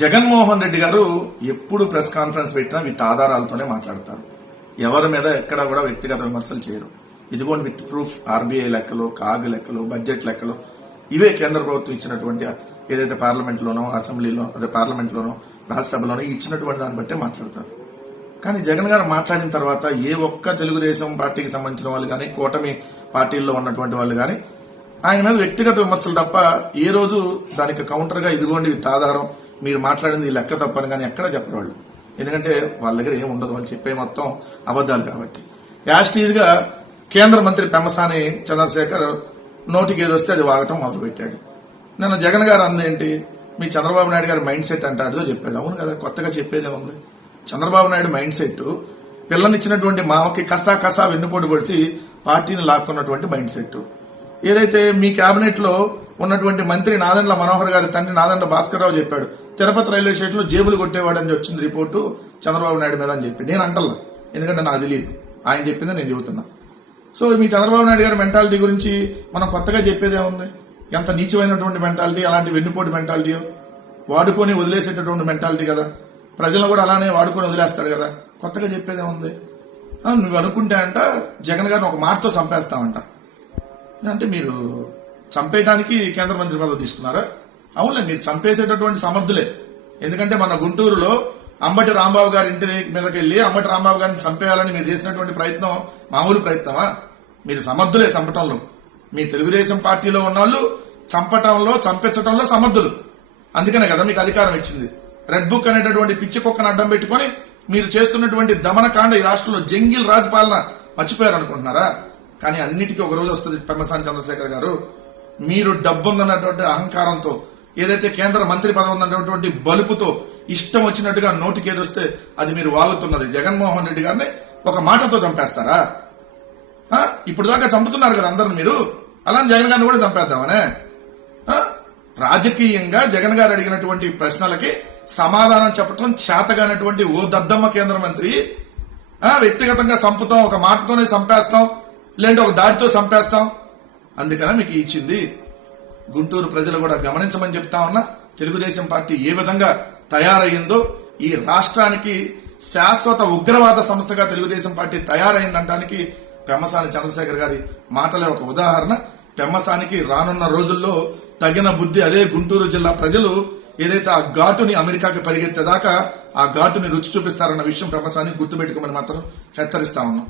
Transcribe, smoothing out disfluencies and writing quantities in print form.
జగన్మోహన్ రెడ్డి గారు ఎప్పుడు press conference పెట్టినా విత్ ఆధారాలతోనే మాట్లాడతారు. ఎవరి మీద ఎక్కడా కూడా వ్యక్తిగత విమర్శలు చేయరు. ఇదిగోండి విత్ ప్రూఫ్ ఆర్బీఐ లెక్కలు, కాగ్ లెక్కలు, బడ్జెట్ లెక్కలు, ఇవే కేంద్ర ప్రభుత్వం ఇచ్చినటువంటి ఏదైతే పార్లమెంట్లోనో, అసెంబ్లీలో, అదే పార్లమెంట్లోనో, రాజ్యసభలోనో ఇచ్చినటువంటి దాన్ని బట్టే మాట్లాడతారు. కానీ జగన్ గారు మాట్లాడిన తర్వాత ఏ ఒక్క తెలుగుదేశం పార్టీకి సంబంధించిన వాళ్ళు కానీ, కూటమి పార్టీల్లో ఉన్నటువంటి వాళ్ళు కానీ ఆయన మీద వ్యక్తిగత విమర్శలు తప్ప ఏ రోజు దానికి కౌంటర్గా ఇదిగోండి విత్ ఆధారం మీరు మాట్లాడింది ఈ లెక్క తప్పని కానీ ఎక్కడా చెప్పరు వాళ్ళు. ఎందుకంటే వాళ్ళ దగ్గర ఏం ఉండదు, వాళ్ళు చెప్పే మొత్తం అబద్దాలు కాబట్టి. యాస్టీజ్గా కేంద్ర మంత్రి పెమ్మసాని చంద్రశేఖర్ నోటికి ఏదొస్తే అది వాగటం మొదలుపెట్టాడు. నిన్న జగన్ గారు అందేంటి, మీ చంద్రబాబు నాయుడు గారి మైండ్ సెట్ అంటాడో చెప్పాడు. అవును కదా, కొత్తగా చెప్పేదే ఉంది. చంద్రబాబు నాయుడు మైండ్ సెట్ పిల్లనిచ్చినటువంటి మామకి కసా కసా వెన్నుపోటు పొడిచి పార్టీని లాక్కున్నటువంటి మైండ్ సెట్. ఏదైతే మీ కేబినెట్ లో ఉన్నటువంటి మంత్రి నాదెండ్ల మనోహర్ గారి తండ్రి నాదెండ్ల భాస్కర్ రావు చెప్పాడు, తిరుపతి రైల్వే స్టేషన్ లో జేబులు కొట్టేవాడని వచ్చింది రిపోర్టు చంద్రబాబు నాయుడు మీద అని చెప్పి. నేను అంటల్లా, ఎందుకంటే నాకు తెలియదు, ఆయన చెప్పిందే నేను చెబుతున్నా. సో మీ చంద్రబాబు నాయుడు గారి మెంటాలిటీ గురించి మనం కొత్తగా చెప్పేదే ఉంది. ఎంత నీచమైనటువంటి మెంటాలిటీ, అలాంటి వెన్నుపోటు మెంటాలిటీయో, వాడుకొని వదిలేసేటటువంటి మెంటాలిటీ కదా. ప్రజలను కూడా అలానే వాడుకొని వదిలేస్తాడు కదా, కొత్తగా చెప్పేదే ఉంది. నువ్వు అనుకుంటే అంట జగన్ గారిని ఒక మాటతో చంపేస్తామంట. అంటే మీరు చంపేయడానికి కేంద్ర మంత్రి పదవి తీసుకున్నారా? అవునులే, మీరు చంపేసేటటువంటి సమర్థులే. ఎందుకంటే మన గుంటూరులో అంబటి రాంబాబు గారి ఇంటి మీదకి వెళ్లి అంబటి రాంబాబు గారిని చంపేయాలని మీరు చేసినటువంటి ప్రయత్నం మామూలు ప్రయత్నమా? మీరు సమర్థులే చంపటంలో. మీ తెలుగుదేశం పార్టీలో ఉన్నవాళ్ళు చంపటంలో, చంపించటంలో సమర్థులు. అందుకనే కదా మీకు అధికారం ఇచ్చింది. రెడ్ బుక్ అనేటటువంటి పిచ్చి కుక్కను అడ్డం పెట్టుకుని మీరు చేస్తున్నటువంటి దమనకాండ ఈ రాష్ట్రంలో జంగిల్ రాజపాలన మర్చిపోయారు అనుకుంటున్నారా? కానీ అన్నిటికీ ఒక రోజు వస్తుంది. పెమ్మసాని చంద్రశేఖర్ గారు, మీరు డబ్బుందన్నటువంటి అహంకారంతో, ఏదైతే కేంద్ర మంత్రి పదవి ఉన్నటువంటి బలుపుతో ఇష్టం వచ్చినట్టుగా నోటికి ఏదొస్తే అది మీరు వాగుతున్నది. జగన్మోహన్ రెడ్డి గారిని ఒక మాటతో చంపేస్తారా? ఇప్పుడు దాకా చంపుతున్నారు కదా అందరూ మీరు, అలానే జగన్ గారిని కూడా చంపేద్దామనే. రాజకీయంగా జగన్ గారు అడిగినటువంటి ప్రశ్నలకి సమాధానం చెప్పడం చేతగానటువంటి ఓ దద్దమ్మ కేంద్ర మంత్రి వ్యక్తిగతంగా చంపుతాం, ఒక మాటతోనే చంపేస్తాం, లేదంటే ఒక దాడితో చంపేస్తాం, అందుకనే మీకు ఇచ్చింది. గుంటూరు ప్రజలు కూడా గమనించమని చెప్తా ఉన్నా. తెలుగుదేశం పార్టీ ఏ విధంగా తయారయ్యిందో, ఈ రాష్ట్రానికి శాశ్వత ఉగ్రవాద సంస్థగా తెలుగుదేశం పార్టీ తయారైందనడానికి పెమ్మసాని చంద్రశేఖర్ గారి మాటలే ఒక ఉదాహరణ. పెమ్మసానికి రానున్న రోజుల్లో తగిన బుద్ధి అదే గుంటూరు జిల్లా ప్రజలు ఏదైతే ఆ ఘాటుని అమెరికాకి పరిగెత్తేదాకా ఆ ఘాటుని రుచి చూపిస్తారన్న విషయం పెమ్మసాని గుర్తుపెట్టుకోమని మాత్రం హెచ్చరిస్తా ఉన్నాం.